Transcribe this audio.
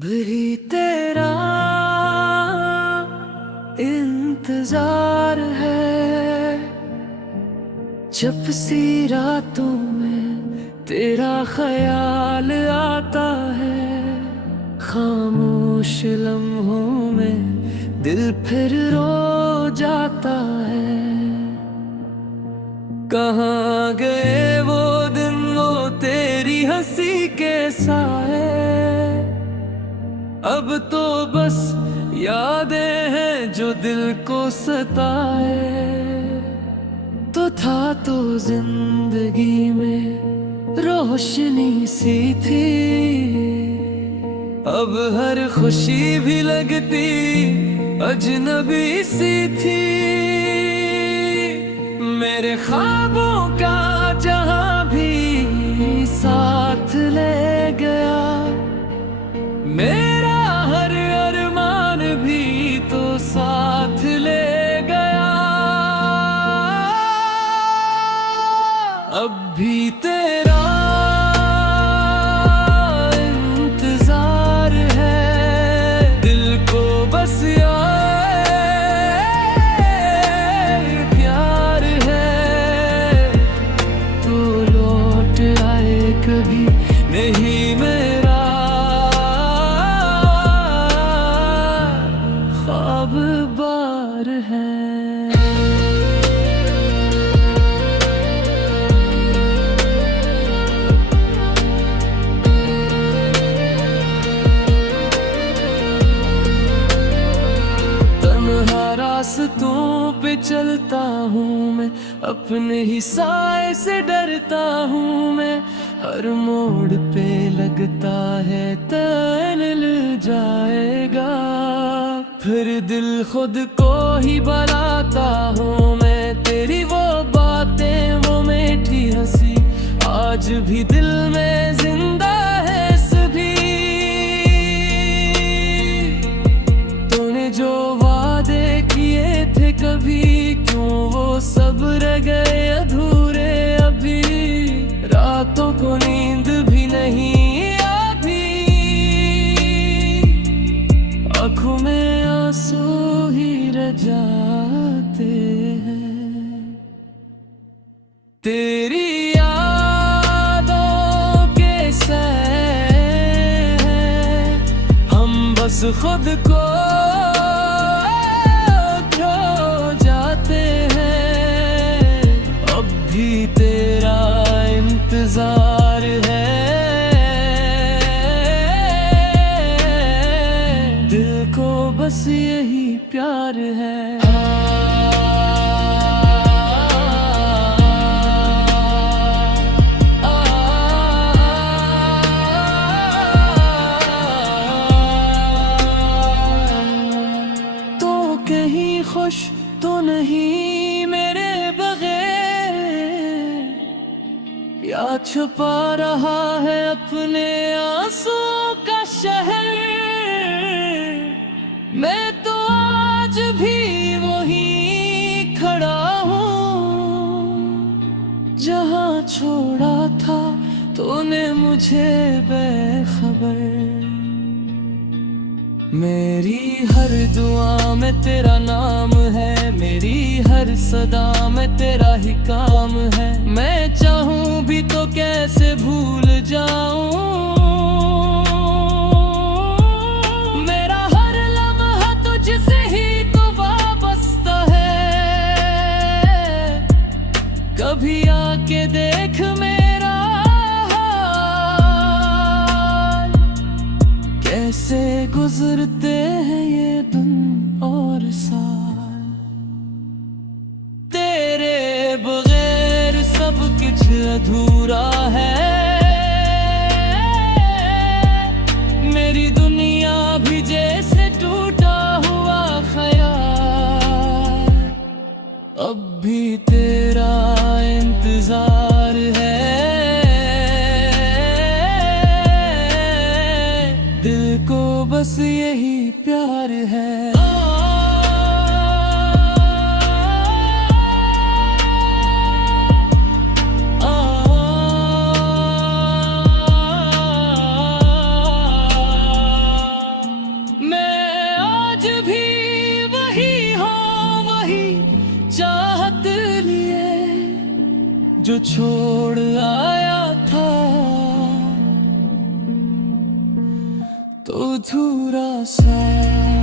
भी तेरा इंतजार है, जब सी रातों में तेरा ख्याल आता है। खामोश लम्हों में दिल फिर रो जाता है। कहाँ गए वो दिन, वो तेरी हंसी के साए। अब तो बस यादें हैं जो दिल को सताए। तो था तो जिंदगी में रोशनी सी थी, अब हर खुशी भी लगती अजनबी सी थी। मेरे ख्वाबों का जहां भी साथ ले गया, मेरा हर अरमान भी तो साथ ले गया। अब भी तेरा इंतजार है, दिल को बस प्यार है। तो लौट आए कभी नहीं मेरा ख्वाब बार है। रास्तों पे चलता हूँ मैं, अपने ही साए से डरता हूँ मैं। हर मोड़ पे लगता है तन ले जाएगा, फिर दिल खुद को ही बनाता हूँ मैं। तेरी वो बातें, वो मीठी हंसी आज भी दिल में जिंदा है सभी। तूने जो कभी क्यों वो सब रह गए अधूरे अभी। रातों को नींद भी नहीं आती, आँखों में आंसू ही रह जाते हैं। तेरी यादों के सैर हम बस खुद को तेरा इंतजार है, दिल को बस यही प्यार है। तो कहीं खुश तो नहीं मेरे बगैर, या छुपा रहा है अपने आंसुओं का शहर। मैं तो आज भी वहीं खड़ा हूँ जहाँ छोड़ा था तूने मुझे बेखबर। मेरी हर दुआ में तेरा नाम है, मेरी हर सदा में तेरा ही काम है। मैं चाहूं भी तो कैसे भूल जाऊं, मेरा हर लम्हा तुझसे ही तो वाबस्ता है। कभी आके देख मेरा हाल, कैसे गुजरते हैं ये दिन और साल। तेरे बगैर सब कुछ अधूरा है, मेरी दुनिया भी जैसे टूटा हुआ ख्याल। अब भी तेरा इंतजार है, दिल को बस यही प्यार है। जो छोड़ आया था तो अधूरा सा